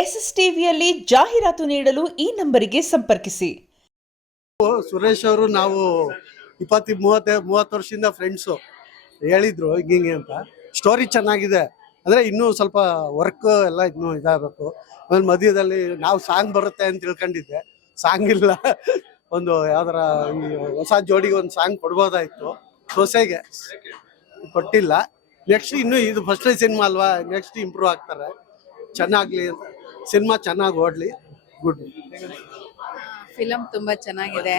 S S ಟಿವಿಯಲ್ಲಿ ಜಾಹೀರಾತು ನೀಡಲು ಈ ನಂಬರಿಗೆ ಸಂಪರ್ಕಿಸಿ. ಸುರೇಶ್ ಅವರು ನಾವು 20-30 ವರ್ಷದಿಂದ ಫ್ರೆಂಡ್ಸು. ಹೇಳಿದ್ರು ಹಿಂಗೆ ಅಂತ. ಸ್ಟೋರಿ ಚೆನ್ನಾಗಿದೆ, ಅಂದರೆ ಇನ್ನೂ ಸ್ವಲ್ಪ ವರ್ಕ್ ಎಲ್ಲ ಇನ್ನೂ ಇದಾಗಬೇಕು. ಆಮೇಲೆ ಮಧ್ಯದಲ್ಲಿ ನಾವು ಸಾಂಗ್ ಬರುತ್ತೆ ಅಂತ ತಿಳ್ಕೊಂಡಿದ್ದೆ, ಸಾಂಗ್ ಇಲ್ಲ. ಒಂದು ಯಾವ್ದಾರ ಈ ಹೊಸ ಜೋಡಿಗೆ ಒಂದು ಸಾಂಗ್ ಕೊಡ್ಬೋದಾಯಿತು, ಸೊಸೆಗೆ ಕೊಟ್ಟಿಲ್ಲ. ನೆಕ್ಸ್ಟ್ ಇನ್ನೂ ಇದು ಫಸ್ಟ್ ಸಿನಿಮಾ ಅಲ್ವಾ, ನೆಕ್ಸ್ಟ್ ಇಂಪ್ರೂವ್ ಆಗ್ತಾರೆ, ಚೆನ್ನಾಗಲಿ ಅಂತ. ಸಿನಿಮಾ ಚೆನ್ನಾಗಿ ಓಡಲಿ. ಗುಡ್. ಫಿಲಂ ತುಂಬಾ ಚೆನ್ನಾಗಿದೆ,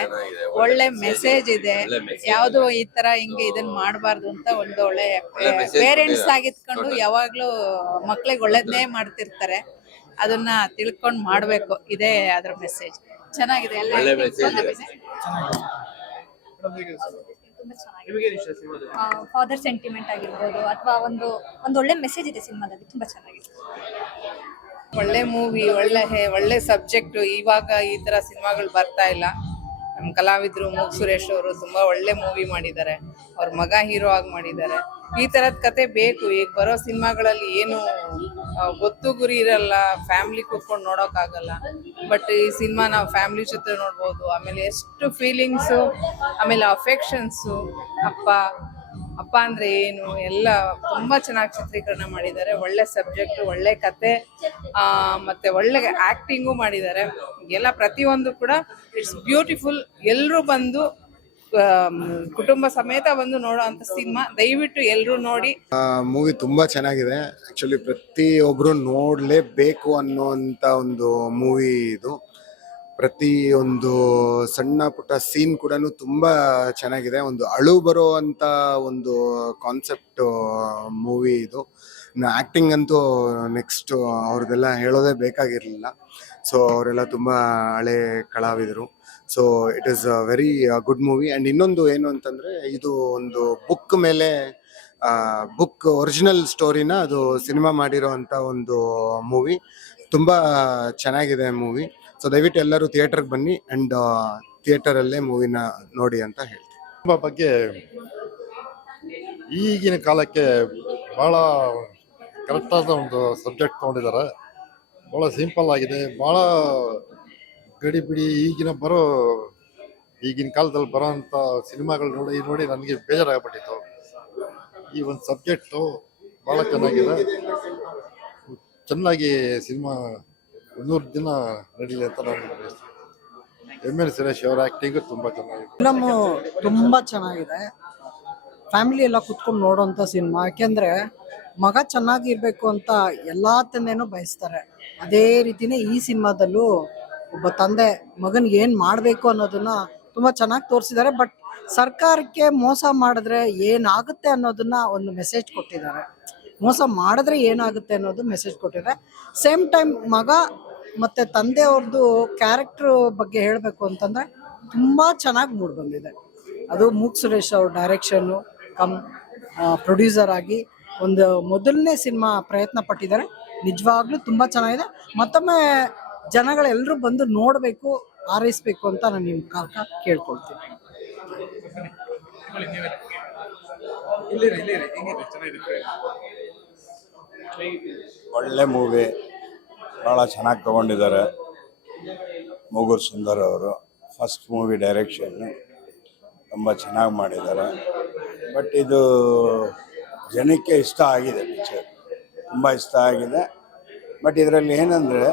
ಒಳ್ಳೆ ಮೆಸೇಜ್ ಇದೆ. ಯಾವ್ದು ಈ ತರ ಹಿಂಗೆ ಇದನ್ನ ಮಾಡಬಾರ್ದು ಅಂತ ಒಂದು ಒಳ್ಳೆ ಪೇರೆಂಟ್ಸ್ ಆಗಿದ್ಕೊಂಡು ಯಾವಾಗ್ಲೂ ಮಕ್ಳಿಗೆ ಒಳ್ಳೇದನ್ನೇ ಮಾಡ್ತಿರ್ತಾರೆ, ಅದನ್ನ ತಿಳ್ಕೊಂಡ್ ಮಾಡ್ಬೇಕು. ಇದೇ ಅದ್ರ ಮೆಸೇಜ್. ಚೆನ್ನಾಗಿದೆ, ಫಾದರ್ ಸೆಂಟಿಮೆಂಟ್ ಆಗಿರ್ಬೋದು ಅಥವಾ ಒಂದು ಒಳ್ಳೆ ಮೆಸೇಜ್ ಇದೆ ಸಿನಿಮಾದಲ್ಲಿ, ತುಂಬಾ ಚೆನ್ನಾಗಿದೆ. ಒಳ್ಳೆ ಮೂವಿ, ಒಳ್ಳೆ ಸಬ್ಜೆಕ್ಟ್. ಇವಾಗ ಈ ತರ ಸಿನಿಮಾಗಳು ಬರ್ತಾ ಇಲ್ಲ. ನಮ್ಮ ಕಲಾವಿದ್ರು ಮೂಗ್ ಸುರೇಶ್ ಅವರು ತುಂಬಾ ಒಳ್ಳೆ ಮೂವಿ ಮಾಡಿದ್ದಾರೆ, ಅವ್ರ ಮಗ ಹೀರೋ ಆಗಿ ಮಾಡಿದ್ದಾರೆ. ಈ ತರದ್ ಕತೆ ಬೇಕು. ಈಗ ಬರೋ ಸಿನಿಮಾಗಳಲ್ಲಿ ಏನು ಗೊತ್ತು ಗುರಿ ಇರಲ್ಲ, ಫ್ಯಾಮಿಲಿ ಕೂತ್ಕೊಂಡು ನೋಡೋಕ್ ಆಗಲ್ಲ. ಬಟ್ ಈ ಸಿನಿಮಾ ನಾವು ಫ್ಯಾಮಿಲಿ ಜೊತೆ ನೋಡ್ಬೋದು. ಆಮೇಲೆ ಎಷ್ಟು ಫೀಲಿಂಗ್ಸು, ಆಮೇಲೆ ಅಫೆಕ್ಷನ್ಸು, ಅಪ್ಪ ಅಂದ್ರೆ ಏನು ಎಲ್ಲ ತುಂಬಾ ಚೆನ್ನಾಗಿ ಚಿತ್ರೀಕರಣ ಮಾಡಿದ್ದಾರೆ. ಒಳ್ಳೆ ಸಬ್ಜೆಕ್ಟ್, ಒಳ್ಳೆ ಕತೆ, ಮತ್ತೆ ಒಳ್ಳೆ ಆಕ್ಟಿಂಗು ಮಾಡಿದ್ದಾರೆ. ಎಲ್ಲ ಪ್ರತಿಯೊಂದು ಕೂಡ ಇಟ್ಸ್ ಬ್ಯೂಟಿಫುಲ್. ಎಲ್ಲರೂ ಬಂದು ಕುಟುಂಬ ಸಮೇತ ಬಂದು ನೋಡೋ ಅಂತ ಸಿನಿಮಾ. ದಯವಿಟ್ಟು ಎಲ್ಲರೂ ನೋಡಿ. ಮೂವಿ ತುಂಬಾ ಚೆನ್ನಾಗಿದೆ. ಆಕ್ಚುಲಿ ಪ್ರತಿಯೊಬ್ರು ನೋಡ್ಲೇಬೇಕು ಅನ್ನೋಂತ ಒಂದು ಮೂವಿ ಇದು. ಪ್ರತಿಯೊಂದು ಸಣ್ಣ ಪುಟ್ಟ ಸೀನ್ ಕೂಡ ತುಂಬಾ ಚೆನ್ನಾಗಿದೆ. ಒಂದು ಅಳು ಬರೋ ಅಂತ ಒಂದು ಕಾನ್ಸೆಪ್ಟ್ ಮೂವಿ ಇದು. ಆಕ್ಟಿಂಗ್ ಅಂತೂ ನೆಕ್ಸ್ಟ್ ಅವ್ರದ್ದೆಲ್ಲ ಹೇಳೋದೇ ಬೇಕಾಗಿರ್ಲಿಲ್ಲ. ಸೊ ಅವರೆಲ್ಲ ತುಂಬಾ ಹಳೆ ಕಲಾವಿದರು. So it is a very good movie. And ಇನ್ನೊಂದು ಏನು ಅಂತಂದ್ರೆ, ಇದು ಒಂದು ಬುಕ್ ಮೇಲೆ ಬುಕ್ ಒರಿಜಿನಲ್ ಸ್ಟೋರಿನ ಅದು ಸಿನಿಮಾ ಮಾಡಿರೋ ಅಂತ ಒಂದು ಮೂವಿ. ತುಂಬಾ ಚೆನ್ನಾಗಿದೆ ಮೂವಿ. ಸೊ ದಯವಿಟ್ಟು ಎಲ್ಲರೂ ಥಿಯೇಟರ್ಗೆ ಬನ್ನಿ ಅಂಡ್ ಥಿಯೇಟರಲ್ಲೇ ಮೂವಿನ ನೋಡಿ ಅಂತ ಹೇಳ್ತೀನಿ. ತುಂಬ ಬಗ್ಗೆ ಈಗಿನ ಕಾಲಕ್ಕೆ ಭಾಳ ಕರೆಕ್ಟಾದ ಒಂದು ಸಬ್ಜೆಕ್ಟ್ ತೊಗೊಂಡಿದ್ದಾರೆ. ಭಾಳ ಸಿಂಪಲ್ ಆಗಿದೆ, ಭಾಳ ಗಡಿಬಿಡಿ. ಈಗಿನ ಕಾಲದಲ್ಲಿ ಬರೋ ಅಂಥ ಸಿನಿಮಾಗಳು ನೋಡಿ ನನಗೆ ಬೇಜಾರಾಗ್ಬಿಟ್ಟಿತ್ತು. ಈ ಒಂದು ಸಬ್ಜೆಕ್ಟು ಭಾಳ ಚೆನ್ನಾಗಿದೆ. ಚೆನ್ನಾಗಿ ಸಿನಿಮಾ 100 ದಿನ ನಡೀಲಿ ಅಂತ ನಾನು ಬಯಸ್ತೀನಿ. ಸುರೇಶ್ ಅವರ ಆ್ಯಕ್ಟಿಂಗು ತುಂಬ ಚೆನ್ನಾಗಿದೆ. ಫಿಲಮ್ಮು ತುಂಬ ಚೆನ್ನಾಗಿದೆ. ಫ್ಯಾಮಿಲಿ ಎಲ್ಲ ಕುತ್ಕೊಂಡು ನೋಡೋಂಥ ಸಿನಿಮಾ. ಯಾಕೆಂದರೆ ಮಗ ಚೆನ್ನಾಗಿರ್ಬೇಕು ಅಂತ ಎಲ್ಲ ತಂದೆನೂ ಬಯಸ್ತಾರೆ. ಅದೇ ರೀತಿಯೇ ಈ ಸಿನಿಮಾದಲ್ಲೂ ಒಬ್ಬ ತಂದೆ ಮಗನಿಗೆ ಏನು ಮಾಡಬೇಕು ಅನ್ನೋದನ್ನ ತುಂಬ ಚೆನ್ನಾಗಿ ತೋರಿಸಿದ್ದಾರೆ. ಬಟ್ ಸರ್ಕಾರಕ್ಕೆ ಮೋಸ ಮಾಡಿದ್ರೆ ಏನಾಗುತ್ತೆ ಅನ್ನೋದನ್ನ ಒಂದು ಮೆಸೇಜ್ ಕೊಟ್ಟಿದ್ದಾರೆ. ಮೋಸ ಮಾಡಿದ್ರೆ ಏನಾಗುತ್ತೆ ಅನ್ನೋದು ಮೆಸೇಜ್ ಕೊಟ್ಟಿದ್ದಾರೆ. ಸೇಮ್ ಟೈಮ್ ಮಗ ಮತ್ತು ತಂದೆಯವ್ರದ್ದು ಕ್ಯಾರೆಕ್ಟ್ರ್ ಬಗ್ಗೆ ಹೇಳಬೇಕು ಅಂತಂದರೆ ತುಂಬ ಚೆನ್ನಾಗಿ ಮೂಡಿ ಬಂದಿದೆ. ಅದು ಮೂಗ್ ಸುರೇಶ್ ಅವ್ರ ಡೈರೆಕ್ಷನ್ನು ಪ್ರೊಡ್ಯೂಸರ್ ಆಗಿ ಒಂದು ಮೊದಲನೇ ಸಿನಿಮಾ ಪ್ರಯತ್ನ ಪಟ್ಟಿದ್ದಾರೆ. ನಿಜವಾಗ್ಲೂ ತುಂಬ ಚೆನ್ನಾಗಿದೆ. ಮತ್ತೊಮ್ಮೆ ಜನಗಳೆಲ್ಲರೂ ಬಂದು ನೋಡಬೇಕು, ಆರೈಸಬೇಕು ಅಂತ ನಾನು ನಿಮ್ಮ ಕಾಲಕ ಕೇಳ್ಕೊಳ್ತೀನಿ. ಒಳ್ಳೆ ಮೂವಿ, ಭಾಳ ಚೆನ್ನಾಗಿ ತಗೊಂಡಿದ್ದಾರೆ ಮೂಗೂರು ಸುಂದರ್ ಅವರು. ಫಸ್ಟ್ ಮೂವಿ ಡೈರೆಕ್ಷನ್ನು ತುಂಬ ಚೆನ್ನಾಗಿ ಮಾಡಿದ್ದಾರೆ. ಬಟ್ ಇದು ಜನಕ್ಕೆ ಇಷ್ಟ ಆಗಿದೆ, ಪಿಕ್ಚರ್ ತುಂಬ ಇಷ್ಟ ಆಗಿದೆ. ಬಟ್ ಇದರಲ್ಲಿ ಏನಂದರೆ,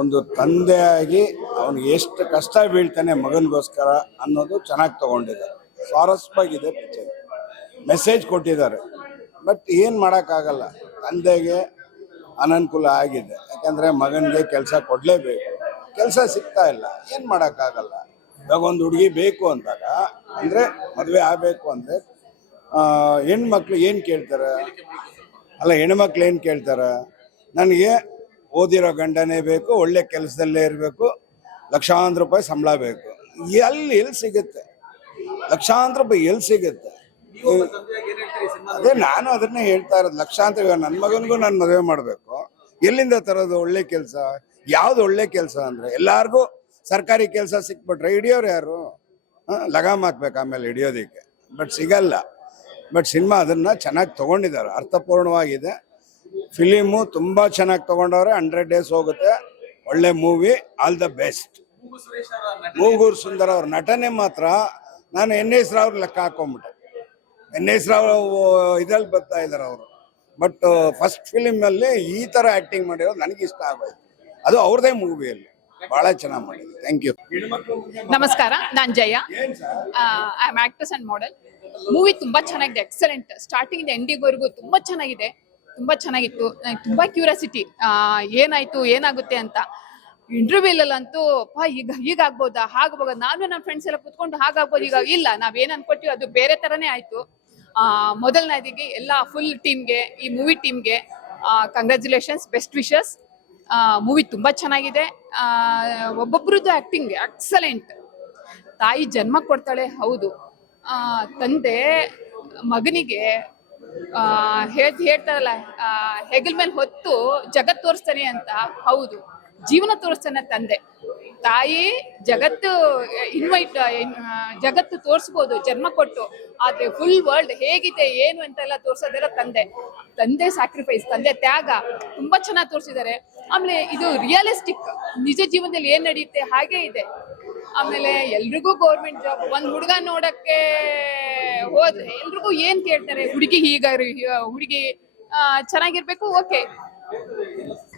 ಒಂದು ತಂದೆಯಾಗಿ ಅವನಿಗೆ ಎಷ್ಟು ಕಷ್ಟ ಬೀಳ್ತಾನೆ ಮಗನಿಗೋಸ್ಕರ ಅನ್ನೋದು ಚೆನ್ನಾಗಿ ತೊಗೊಂಡಿದ್ದಾರೆ. ಸ್ವಾರಸ್ಯವಾಗಿದೆ ಪಿಕ್ಚರ್, ಮೆಸೇಜ್ ಕೊಟ್ಟಿದ್ದಾರೆ. ಬಟ್ ಏನು ಮಾಡೋಕ್ಕಾಗಲ್ಲ, ತಂದೆಗೆ ಅನನುಕೂಲ ಆಗಿದೆ. ಯಾಕಂದರೆ ಮಗನಿಗೆ ಕೆಲಸ ಕೊಡಲೇಬೇಕು, ಕೆಲಸ ಸಿಗ್ತಾ ಇಲ್ಲ, ಏನು ಮಾಡೋಕ್ಕಾಗಲ್ಲ. ಇವಾಗ ಒಂದು ಹುಡುಗಿ ಬೇಕು ಅಂದಾಗ, ಅಂದರೆ ಮದುವೆ ಆಗಬೇಕು ಅಂದರೆ ಹೆಣ್ಮಕ್ಳು ಏನು ಕೇಳ್ತಾರೆ? ಅಲ್ಲ, ಹೆಣ್ಮಕ್ಳು ಏನು ಕೇಳ್ತಾರೆ? ನನಗೆ ಓದಿರೋ ಗಂಡನೇ ಬೇಕು, ಒಳ್ಳೆ ಕೆಲಸದಲ್ಲೇ ಇರಬೇಕು, ಲಕ್ಷಾಂತರ ರೂಪಾಯಿ ಸಂಬಳ ಬೇಕು. ಎಲ್ಲಿ ಸಿಗುತ್ತೆ? ಲಕ್ಷಾಂತರ ರೂಪಾಯಿ ಎಲ್ಲಿ ಸಿಗುತ್ತೆ? ಅದೇ ನಾನು ಅದನ್ನೇ ಹೇಳ್ತಾ ಇರೋದು. ಲಕ್ಷಾಂತರ, ನನ್ನ ಮಗನಿಗೂ ನಾನು ಮದುವೆ ಮಾಡಬೇಕು, ಎಲ್ಲಿಂದ ತರೋದು ಒಳ್ಳೆ ಕೆಲಸ? ಯಾವ್ದು ಒಳ್ಳೆ ಕೆಲಸ ಅಂದರೆ, ಎಲ್ಲಾರ್ಗೂ ಸರ್ಕಾರಿ ಕೆಲಸ ಸಿಕ್ಬಿಟ್ರೆ ಹಿಡಿಯೋರು ಯಾರು? ಲಗಾಮ್ ಹಾಕ್ಬೇಕು ಆಮೇಲೆ ಹಿಡಿಯೋದಕ್ಕೆ. ಬಟ್ ಸಿಗಲ್ಲ. ಬಟ್ ಸಿನಿಮಾ ಅದನ್ನು ಚೆನ್ನಾಗಿ ತೊಗೊಂಡಿದ್ದಾರೆ, ಅರ್ಥಪೂರ್ಣವಾಗಿದೆ. ಫಿಲಿಮು ತುಂಬ ಚೆನ್ನಾಗಿ ತಗೊಂಡವ್ರೆ. 100 ಡೇಸ್ ಹೋಗುತ್ತೆ. ಒಳ್ಳೆ movie. All the best. Mugur Sundar ಅವ್ರ ನಟನೆ ಮಾತ್ರ ನಾನು NS ರಾವ್ ಲೆಕ್ಕ ಹಾಕೊಂಡ್ಬಿಟ್ಟೆ. NS ರಾವ್ ಇದ್ರಲ್ಲಿ ಬರ್ತಾ ಇದ್ದಾರೆ ಅವರು. ಬಟ್ ಫಸ್ಟ್ ಫಿಲಿಮಲ್ಲಿ ಈ ಥರ ಆ್ಯಕ್ಟಿಂಗ್ ಮಾಡಿರೋದು ನನಗೆ ಇಷ್ಟ ಆಗೋಯ್ತು. ಅದು ಅವ್ರದೇ ಮೂವಿಯಲ್ಲಿ ಭಾಳ ಚೆನ್ನಾಗಿ ಮಾಡಿದ್ರು. Thank you. ನಮಸ್ಕಾರ, ನಾನು Jaya. I am actress and model. Movie ತುಂಬಾ ಚೆನ್ನಾಗಿದೆ, ಎಕ್ಸಲೆಂಟ್. ಸ್ಟಾರ್ಟಿಂಗ್ ಇಂದ ಎಂಡಿಂಗ್ವರೆಗೂ ತುಂಬಾ ಚೆನ್ನಾಗಿದೆ, ತುಂಬಾ ಚೆನ್ನಾಗಿತ್ತು. ನನಗೆ ತುಂಬಾ ಕ್ಯೂರಿಯಾಸಿಟಿ, ಏನಾಯ್ತು ಏನಾಗುತ್ತೆ ಅಂತ. ಇಂಟರ್ವ್ಯೂಲಂತೂ ಹೀಗಾಗ್ಬೋದಾ, ಹಾಗಬೋದ, ನಾನು ನನ್ನ ಫ್ರೆಂಡ್ಸ್ ಎಲ್ಲ ಕುತ್ಕೊಂಡು ಹಾಗಾಗ್ಬೋದು, ಈಗ ಇಲ್ಲ, ನಾವೇನ್ ಅನ್ಕೊತೀವಿ ಅದು ಬೇರೆ ತರನೇ ಆಯ್ತು. ಮೊದಲನೇದಿಗೆ ಎಲ್ಲ ಫುಲ್ ಟೀಮ್ಗೆ, ಈ ಮೂವಿ ಟೀಮ್ಗೆ ಕಂಗ್ರ್ಯಾಚುಲೇಷನ್ಸ್, ಬೆಸ್ಟ್ ವಿಶಸ್. ಮೂವಿ ತುಂಬಾ ಚೆನ್ನಾಗಿದೆ. ಒಬ್ಬೊಬ್ರದ್ದು ಆಕ್ಟಿಂಗ್ ಎಕ್ಸಲೆಂಟ್. ತಾಯಿ ಜನ್ಮ ಕೊಡ್ತಾಳೆ, ಹೌದು. ತಂದೆ ಮಗನಿಗೆ ಹೇಳ್ತಾರಲ್ಲ, ಹೆಗಲ್ ಮೇಲೆ ಹೊತ್ತು ಜಗತ್ ತೋರಿಸ್ತಾನೆ ಅಂತ, ಹೌದು, ಜೀವನ ತೋರಿಸ್ತಾನೆ ತಂದೆ. ತಾಯಿ ಜಗತ್ತು ಜಗತ್ತು ತೋರಿಸ್ಬೋದು ಜನ್ಮ ಕೊಟ್ಟು, ಆದ್ರೆ ಫುಲ್ ವರ್ಲ್ಡ್ ಹೇಗಿದೆ ಏನು ಅಂತೆಲ್ಲ ತೋರ್ಸೋದಿರ ತಂದೆ ಸ್ಯಾಕ್ರಿಫೈಸ್, ತಂದೆ ತ್ಯಾಗ ತುಂಬಾ ಚೆನ್ನಾಗಿ ತೋರಿಸಿದ್ದಾರೆ. ಆಮೇಲೆ ಇದು ರಿಯಲಿಸ್ಟಿಕ್, ನಿಜ ಜೀವನದಲ್ಲಿ ಏನ್ ನಡೆಯುತ್ತೆ ಹಾಗೆ ಇದೆ. ಆಮೇಲೆ ಎಲ್ರಿಗೂ ಗೌರ್ಮೆಂಟ್ ಜಾಬ್, ಒಂದ್ ಹುಡುಗ ನೋಡಕ್ಕೆ ಹೋದ್ರೆ ಎಲ್ರಿಗೂ ಏನ್ ಕೇಳ್ತಾರೆ, ಹುಡುಗಿ ಹುಡುಗಿ ಚೆನ್ನಾಗಿರ್ಬೇಕು, ಓಕೆ,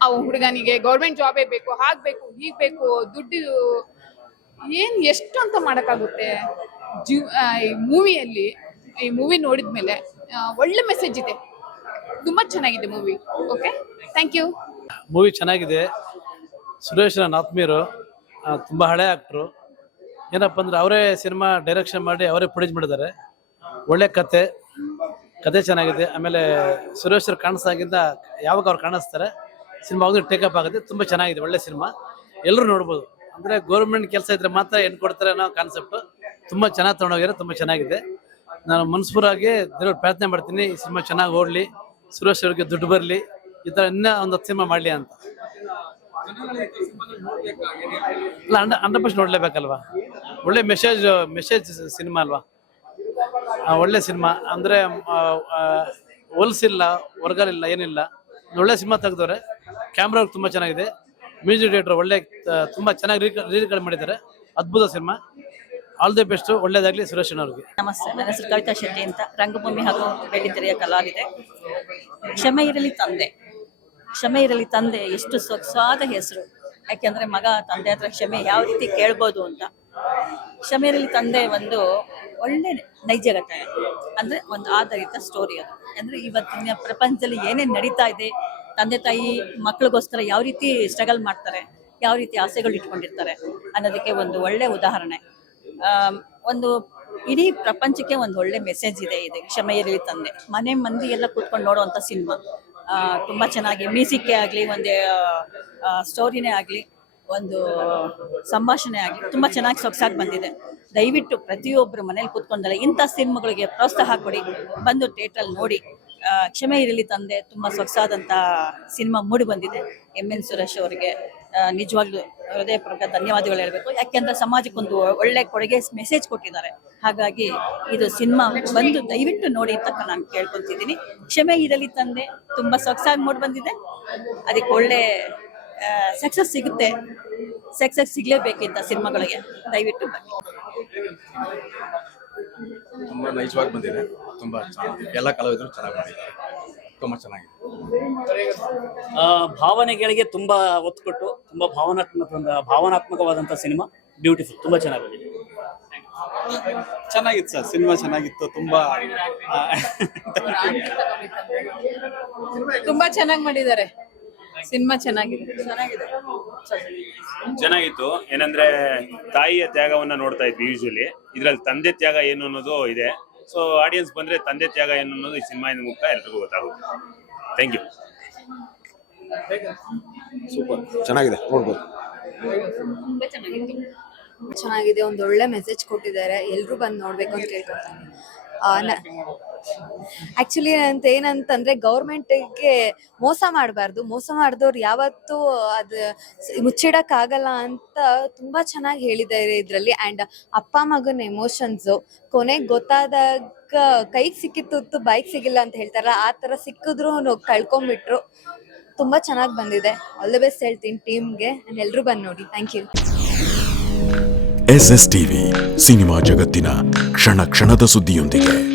ಅವು ಹುಡುಗನಿಗೆ ಗೌರ್ಮೆಂಟ್ ಜಾಬೇ ಬೇಕು, ಹಾಗ್ಬೇಕು, ಹೀಗ್ಬೇಕು, ದುಡ್ಡು ಏನ್ ಎಷ್ಟು ಅಂತ ಮಾಡಕ್ಕಾಗುತ್ತೆ. ಈ ಮೂವಿ ನೋಡಿದ್ಮೇಲೆ ಒಳ್ಳೆ ಮೆಸೇಜ್ ಇದೆ, ತುಂಬಾ ಚೆನ್ನಾಗಿದೆ movie. Okay, thank you. Movie ಚೆನ್ನಾಗಿದೆ. ಸುರೇಶ್ ನನ್ನ ಆತ್ಮೀಯರು, ತುಂಬ ಹಳೆ ಆಕ್ಟ್ರು. ಏನಪ್ಪ ಅಂದ್ರೆ ಅವರೇ ಸಿನಿಮಾ ಡೈರೆಕ್ಷನ್ ಮಾಡಿ ಅವರೇ ಪ್ರೊಡ್ಯೂಸ್ ಮಾಡಿದ್ದಾರೆ. ಒಳ್ಳೆ ಕತೆ ಚೆನ್ನಾಗಿದೆ. ಆಮೇಲೆ ಸುರೇಶ್ ಅವ್ರು ಕಾಣಿಸ್ದಾಗಿಂದ ಯಾವಾಗ ಅವ್ರು ಕಾಣಿಸ್ತಾರೆ ಸಿನಿಮಾ ಹೋಗಿ ಟೇಕಪ್ ಆಗುತ್ತೆ. ತುಂಬ ಚೆನ್ನಾಗಿದೆ, ಒಳ್ಳೆ ಸಿನಿಮಾ, ಎಲ್ಲರೂ ನೋಡ್ಬೋದು. ಅಂದರೆ ಗೌರ್ಮೆಂಟ್ ಕೆಲಸ ಇದ್ರೆ ಮಾತ್ರ ಏನು ಕೊಡ್ತಾರೆ ಅನ್ನೋ ಕಾನ್ಸೆಪ್ಟು ತುಂಬ ಚೆನ್ನಾಗಿ ತೊಗೊಂಡೋಗಿರೋ, ತುಂಬ ಚೆನ್ನಾಗಿದೆ. ನಾನು ಮನಸ್ಪೂರ್ವವಾಗಿ ದೇವ್ರ ಪ್ರಾರ್ಥನೆ ಮಾಡ್ತೀನಿ, ಈ ಸಿನಿಮಾ ಚೆನ್ನಾಗಿ ಓಡಲಿ, ಸುರೇಶ್ ಅವ್ರಿಗೆ ದುಡ್ಡು ಬರಲಿ, ಈ ಥರ ಇನ್ನೂ ಒಂದು 10 ಸಿನಿಮಾ ಮಾಡಲಿ ಅಂತ. ಇಲ್ಲ, 100% ನೋಡಲೇಬೇಕಲ್ವಾ. ಒಳ್ಳೆ ಮೆಸೇಜ್ ಸಿನಿಮಾ ಅಲ್ವಾ, ಒಳ್ಳೆ ಸಿನಿಮಾ. ಅಂದರೆ ಹೊಲ್ಸಿಲ್ಲ, ಹೊರಗಲಿಲ್ಲ, ಏನಿಲ್ಲ, ಒಳ್ಳೆ ಸಿನಿಮಾ ತೆಗೆದವ್ರೆ. ಕ್ಯಾಮ್ರಾ ತುಂಬ ಚೆನ್ನಾಗಿದೆ. ಮ್ಯೂಸಿಕ್ ಡೈರೆಕ್ಟರ್ ಒಳ್ಳೆ ತುಂಬ ಚೆನ್ನಾಗಿ ರೀಕಾರ್ಡ್ ಮಾಡಿದ್ದಾರೆ. ಅದ್ಭುತ ಸಿನಿಮಾ. ಆಲ್ ದಿ ಬೆಸ್ಟ್, ಒಳ್ಳೇದಾಗಲಿ ಸುರೇಶ್ ಅವ್ರಿಗೆ. ನಮಸ್ತೆ, ನನ್ನ ಹೆಸರು ಕವಿತಾ ಶೆಟ್ಟಿ ಅಂತ, ರಂಗಭೂಮಿ ಹಾಗೂ ಬೆಳ್ಳಿತೆರೆಯ ಕಲಾವಿದೆ. ಕ್ಷಮೆ ಇರಲಿ ತಂದೆ ಎಷ್ಟು ಸೊಗಸಾದ ಹೆಸರು. ಯಾಕೆಂದ್ರೆ ಮಗ ತಂದೆ ಹತ್ರ ಕ್ಷಮೆ ಯಾವ ರೀತಿ ಕೇಳ್ಬೋದು ಅಂತ. ಕ್ಷಮೆ ಇರಲಿ ತಂದೆ ಒಂದು ಒಳ್ಳೆ ನೈಜ ಘಟನೆ, ಅಂದ್ರೆ ಒಂದು ಆಧಾರಿತ ಸ್ಟೋರಿ ಅದು. ಅಂದ್ರೆ ಇವತ್ತಿನ ಪ್ರಪಂಚದಲ್ಲಿ ಏನೇನು ನಡೀತಾ ಇದೆ, ತಂದೆ ತಾಯಿ ಮಕ್ಕಳಿಗೋಸ್ಕರ ಯಾವ ರೀತಿ ಸ್ಟ್ರಗಲ್ ಮಾಡ್ತಾರೆ, ಯಾವ ರೀತಿ ಆಸೆಗಳು ಇಟ್ಕೊಂಡಿರ್ತಾರೆ ಅನ್ನೋದಕ್ಕೆ ಒಂದು ಒಳ್ಳೆ ಉದಾಹರಣೆ. ಒಂದು ಇಡೀ ಪ್ರಪಂಚಕ್ಕೆ ಒಂದು ಒಳ್ಳೆ ಮೆಸೇಜ್ ಇದೆ ಕ್ಷಮೆ ಇರಲಿ ತಂದೆ. ಮನೆ ಮಂದಿ ಎಲ್ಲ ಕೂತ್ಕೊಂಡು ನೋಡುವಂಥ ಸಿನಿಮಾ. ತುಂಬ ಚೆನ್ನಾಗಿ ಮ್ಯೂಸಿಕ್ಕೇ ಆಗಲಿ, ಒಂದು ಸ್ಟೋರಿನೇ ಆಗಲಿ, ಒಂದು ಸಂಭಾಷಣೆ ಆಗಲಿ ತುಂಬ ಚೆನ್ನಾಗಿ ಸೊಗಸಾಗಿ ಬಂದಿದೆ. ದಯವಿಟ್ಟು ಪ್ರತಿಯೊಬ್ಬರು ಮನೇಲಿ ಕೂತ್ಕೊಂಡಲ್ಲ ಇಂಥ ಸಿನಿಮಾಗಳಿಗೆ ಪ್ರೋತ್ಸಾಹ ಕೊಡಿ, ಬಂದು ಥಿಯೇಟ್ರಲ್ಲಿ ನೋಡಿ. ಕ್ಷಮೆ ಇರಲಿ ತಂದೆ ತುಂಬ ಸೊಗಸಾದಂಥ ಸಿನಿಮಾ ಮೂಡಿ ಬಂದಿದೆ. MN ಸುರೇಶ್ ಅವರಿಗೆ ನಿಜವಾಗ್ಲೂ ಹೃದಯಪೂರ್ವಕ ಧನ್ಯವಾದಗಳು ಹೇಳಬೇಕು. ಯಾಕೆಂದ್ರೆ ಸಮಾಜಕ್ಕೊಂದು ಒಳ್ಳೆ ಕೊಡುಗೆ ಮೆಸೇಜ್ ಕೊಟ್ಟಿದ್ದಾರೆ. ಹಾಗಾಗಿ ಇದು ಸಿನಿಮಾ ಬಂದು ದಯವಿಟ್ಟು ನೋಡಿ ಅಂತ ನಾನು ಕೇಳ್ಕೊತಿದ್ದೀನಿ. ಕ್ಷಮೆ ಇರಲಿ ತಂದೆ ತುಂಬ ಸೊಗಸಾಗಿ ಮೂಡಿ ಬಂದಿದೆ. ಅದಕ್ಕೆ ಒಳ್ಳೆ ಸಕ್ಸಸ್ ಸಿಗುತ್ತೆ. ಸಕ್ಸಸ್ ಸಿಗಲೇಬೇಕಿಂತ ಸಿನಿಮಾಗಳಿಗೆ ದಯವಿಟ್ಟು ಬನ್ನಿ. ತುಂಬ ನೈಜವಾಗಿ ಬಂದಿದೆ, ತುಂಬ ಚೆನ್ನಾಗಿದೆ. ಎಲ್ಲ ಕಲಾವಿದರು ಚೆನ್ನಾಗಿ ಮಾಡಿದ್ದಾರೆ, ತುಂಬ ಚೆನ್ನಾಗಿದೆ. ಭಾವನೆಗಳಿಗೆ ತುಂಬ ಒತ್ತು ಕೊಟ್ಟು ತುಂಬ ಭಾವನಾತ್ಮಕವಾದಂಥ ಸಿನಿಮಾ. ಬ್ಯೂಟಿಫುಲ್, ತುಂಬ ಚೆನ್ನಾಗಿ ಬಂದಿದೆ. ಚೆನ್ನಾಗಿತ್ತು ಸರ್, ಸಿನಿಮಾ ಚೆನ್ನಾಗಿತ್ತು. ತುಂಬಾ ಚೆನ್ನಾಗಿ ಮಾಡಿದ್ದಾರೆ. ಸಿನಿಮಾ ಚೆನ್ನಾಗಿತ್ತು. ಏನಂದ್ರೆ ತಾಯಿಯ ತ್ಯಾಗವನ್ನ ನೋಡ್ತಾ ಇದ್ವಿ ಯೂಶಲಿ. ಇದ್ರಲ್ಲಿ ತಂದೆ ತ್ಯಾಗ ಏನು ಅನ್ನೋದು ಇದೆ. ಸೊ ಆಡಿಯನ್ಸ್ ಬಂದ್ರೆ ತಂದೆ ತ್ಯಾಗ ಏನು ಅನ್ನೋದು ಈ ಸಿನಿಮಾ ಮುಖ ಎಲ್ರಿಗೂ ಗೊತ್ತಾಗುತ್ತೆ. Thank you. ಸೂಪರ್, ಚೆನ್ನಾಗಿದೆ, ನೋಡ್ಬೋದು. ಚೆನ್ನಾಗಿದೆ, ಒಂದು ಒಳ್ಳೆ ಮೆಸೇಜ್ ಕೊಟ್ಟಿದ್ದಾರೆ. ಎಲ್ರು ಬಂದು ನೋಡ್ಬೇಕು ಅಂತ ಕೇಳ್ಕೊತೀನಿ. ಆಕ್ಚುಲಿ ಅಂತ ಏನಂತಂದ್ರೆ ಗೌರ್ಮೆಂಟ್ಗೆ ಮೋಸ ಮಾಡಬಾರ್ದು. ಮೋಸ ಮಾಡಿದವ್ರು ಯಾವತ್ತೂ ಅದು ಮುಚ್ಚಿಡಕ್ ಆಗಲ್ಲ ಅಂತ ತುಂಬಾ ಚೆನ್ನಾಗಿ ಹೇಳಿದ್ದಾರೆ ಇದ್ರಲ್ಲಿ. ಅಂಡ್ ಅಪ್ಪ ಮಗನ ಎಮೋಷನ್ಸ್ ಕೊನೆಗೆ ಗೊತ್ತಾದಾಗ ಕೈಗೆ ಸಿಕ್ಕಿತ್ತು ಬೈಕ್ ಸಿಗಿಲ್ಲ ಅಂತ ಹೇಳ್ತಾರಲ್ಲ ಆ ತರ ಸಿಕ್ಕಿದ್ರು ಕಳ್ಕೊಂಡ್ಬಿಟ್ರು. ತುಂಬಾ ಚೆನ್ನಾಗಿ ಬಂದಿದೆ. ಆಲ್ ದ ಬೆಸ್ಟ್ ಹೇಳ್ತೀನಿ ಟೀಮ್ಗೆ. ಎಲ್ರು ಬಂದು ನೋಡಿ. Thank you. SS TV cinema ಜಗತ್ತಿನ ಕ್ಷಣ ಕ್ಷಣದ ಸುದ್ದಿಯೊಂದಿಗೆ.